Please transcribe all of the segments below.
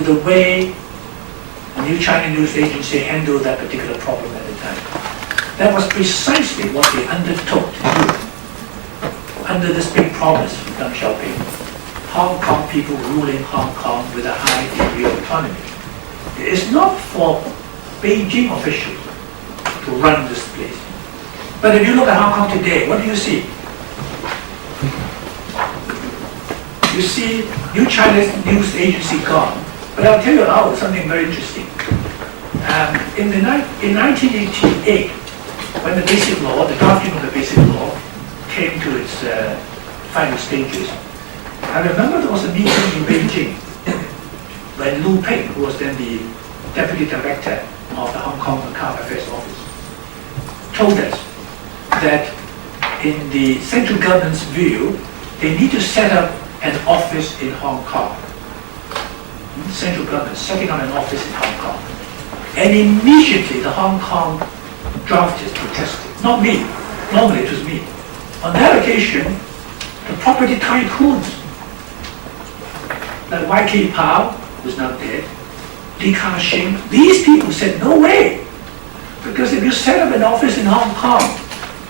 with the way the new China news agency handled that particular problem at the time. That was precisely what they undertook to do under this big promise from Deng Xiaoping. Hong Kong people ruling Hong Kong with a high degree of autonomy. It's not for Beijing officials to run this place. But if you look at Hong Kong today, what do you see? You see New China's news agency gone. But I'll tell you something very interesting. In 1988, when the Basic Law, the drafting of the Basic Law, came to its final stages, I remember there was a meeting in Beijing when Lu Ping, who was then the Deputy Director of the Hong Kong Macau Affairs Office, told us that in the central government's view, they need to set up an office in Hong Kong. The central government setting up an office in Hong Kong. And immediately the Hong Kong drafters protested. Not me. Normally it was me. On that occasion, the property tycoons, like Y.K. Pao, who's now dead, Li Ka-shing, these people said, no way. Because if you set up an office in Hong Kong,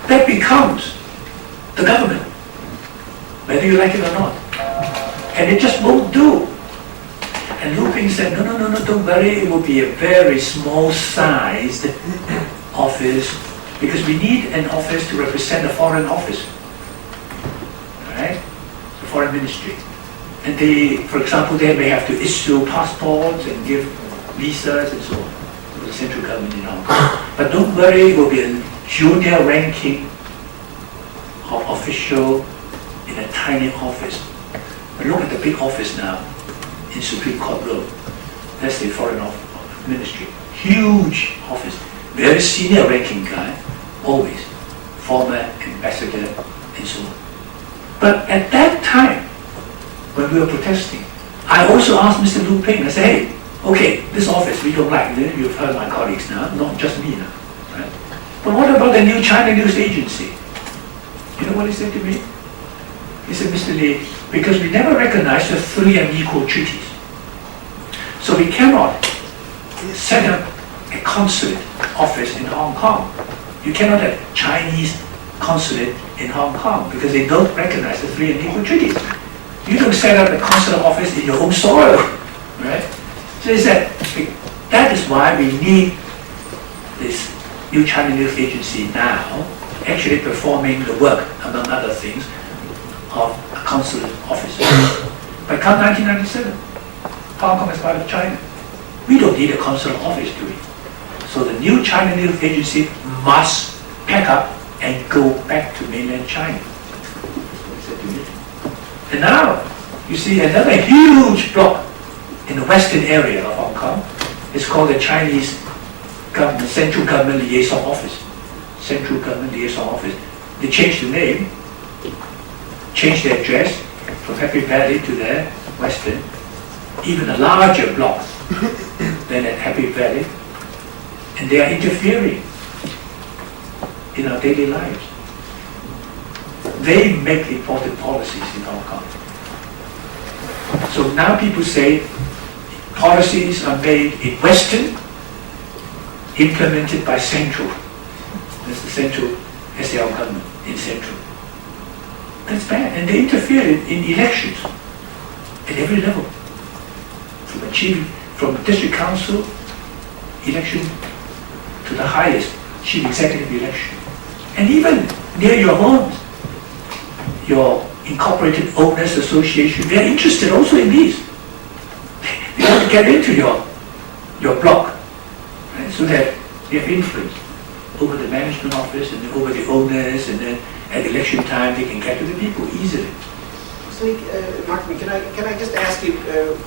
that becomes the government, whether you like it or not. And it just won't do. And Lu Ping said, no, don't worry, it will be a very small-sized office, because we need an office to represent a foreign office, right? The foreign ministry. And they, for example, they may have to issue passports and give visas and so on to the central government in Hong Kong. But don't worry, it will be a junior ranking of official in a tiny office. But look at the big office now in Supreme Court Road. That's the foreign ministry. Huge office. Very senior ranking guy, always. Former ambassador and so on. But at that time, when we were protesting, I also asked Mr. Lu Ping, I said, hey, okay, this office we don't like. You've heard my colleagues now, not just me now. Right? But what about the new China news agency? You know what he said to me? He said, Mr. Lee, because we never recognized the three unequal treaties. So we cannot set up a consulate office in Hong Kong. You cannot have Chinese consulate in Hong Kong because they don't recognize the three unequal treaties. You don't set up a consular office in your own soil, right? So he said, that is why we need this new China news agency now, actually performing the work, among other things, of a consular office. But come 1997, Hong Kong is part of China. We don't need a consular office, do we? So the new China news agency must pack up and go back to mainland China. That's what he said to me. And now, you see another huge block in the western area of Hong Kong. It's called the Chinese government, Central Government Liaison Office. Central Government Liaison Office. They changed the name, changed the address from Happy Valley to the western, even a larger block than at Happy Valley. And they are interfering in our daily lives. They make important policies in Hong Kong. So now people say policies are made in Western, implemented by Central. That's the Central SL government in Central. That's bad. And they interfere in elections at every level. From district council election to the highest chief executive election. And even near your homes, your incorporated owners association, they're interested also in these. They want to get into your block, right? So that they have influence over the management office and over the owners, and then at election time they can get to the people easily. So, Mark, can I just ask you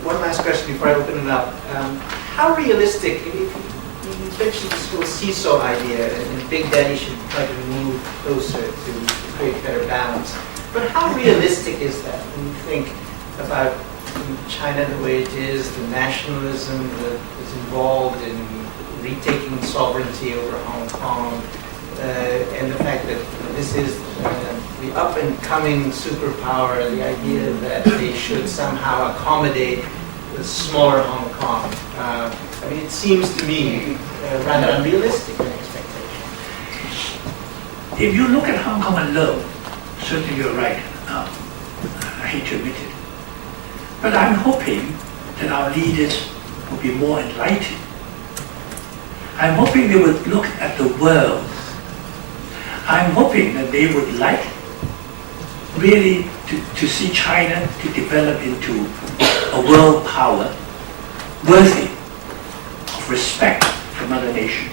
one last question before I open it up? How realistic, you mentioned this whole seesaw idea, and Big Daddy should try to move closer to create better balance. But how realistic is that when you think about China the way it is, the nationalism that is involved in retaking sovereignty over Hong Kong, and the fact that this is the up-and-coming superpower, the idea that they should somehow accommodate a smaller Hong Kong. I mean, it seems to me rather unrealistic an expectation. If you look at Hong Kong alone, certainly you're right. I hate to admit it. But I'm hoping that our leaders will be more enlightened. I'm hoping they would look at the world. I'm hoping that they would like really to see China to develop into a world power worthy of respect from other nations.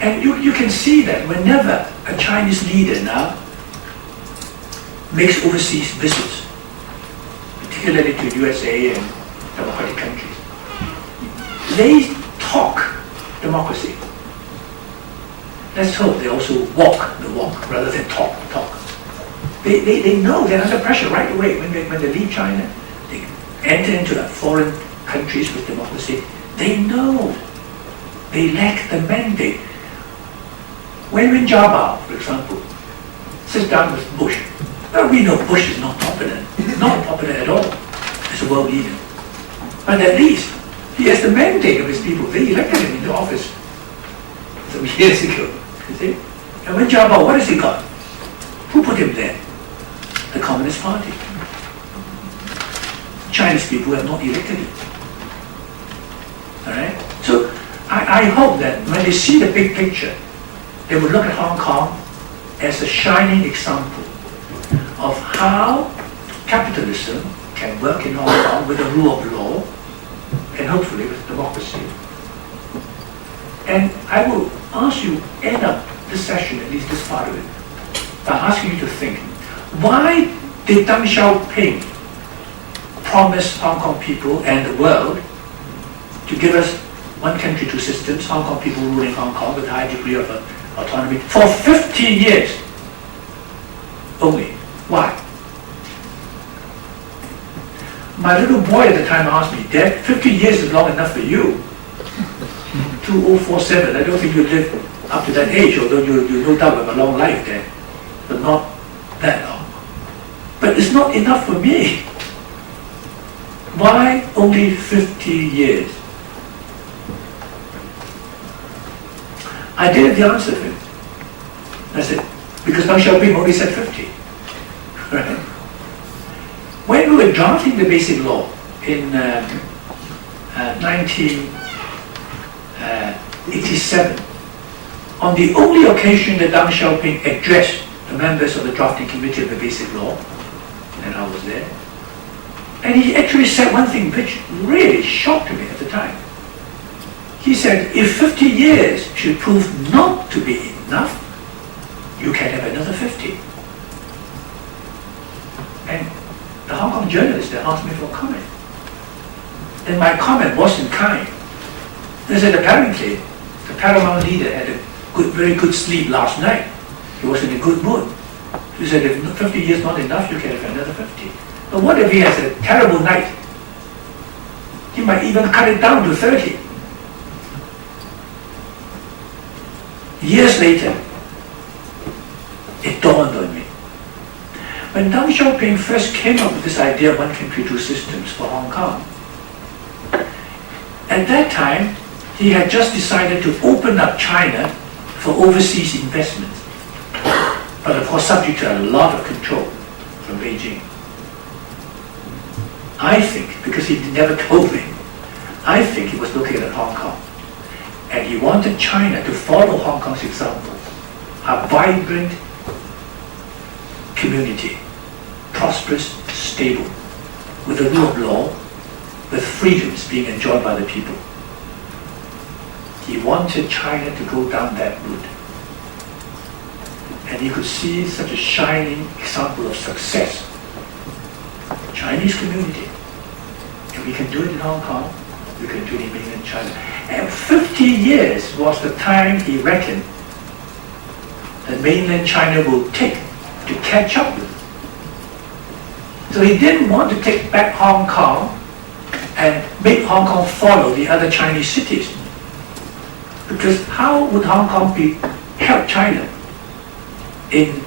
And you can see that whenever a Chinese leader now makes overseas visits, particularly to USA and democratic countries, they talk democracy. Let's hope they also walk the walk rather than talk. They know they're under pressure right away when they leave China. They enter into foreign countries with democracy. They know they lack the mandate. When Jabba, for example, sits down with Bush, well, we know Bush is not popular at all as a world leader. But at least he has the mandate of his people. They elected him into office some years ago, you see. And when Jabba, what has he got? Who put him there? The Communist Party. Chinese people have not elected him. All right? So I hope that when they see the big picture, they will look at Hong Kong as a shining example of how capitalism can work in Hong Kong with the rule of law and hopefully with democracy. And I will ask you, end up this session, at least this part of it, by asking you to think, why did Deng Xiaoping promise Hong Kong people and the world to give us one country, two systems, Hong Kong people ruling Hong Kong with a high degree of autonomy for 50 years only? Why? My little boy at the time asked me, Dad, 50 years is long enough for you. 2047, I don't think you live up to that age, although you no doubt have a long life there, but not that long. But it's not enough for me. Why only 50 years? I didn't the answer to him. I said, because Deng Xiaoping only said 50. Right? When we were drafting the basic law in 1987, on the only occasion that Deng Xiaoping addressed the members of the drafting committee of the basic law, and I was there, and he actually said one thing which really shocked me at the time. He said, if 50 years should prove not to be enough, you can have another 50. And the Hong Kong journalist that asked me for a comment. And my comment wasn't kind. They said apparently the paramount leader had a very good sleep last night. He was in a good mood. He said if 50 years not enough, you can have another 50. But what if he has a terrible night? He might even cut it down to 30. Years later, it dawned on me. When Deng Xiaoping first came up with this idea of one country, two systems for Hong Kong, at that time, he had just decided to open up China for overseas investments. But of course, subject to a lot of control from Beijing. I think, because he never told me, I think he was looking at Hong Kong. And he wanted China to follow Hong Kong's example. A vibrant community, prosperous, stable, with the rule of law, with freedoms being enjoyed by the people. He wanted China to go down that route. And he could see such a shining example of success. Chinese community. If we can do it in Hong Kong, we can do it in mainland China. And 50 years was the time he reckoned that mainland China will take to catch up with. So he didn't want to take back Hong Kong and make Hong Kong follow the other Chinese cities. Because how would Hong Kong help China in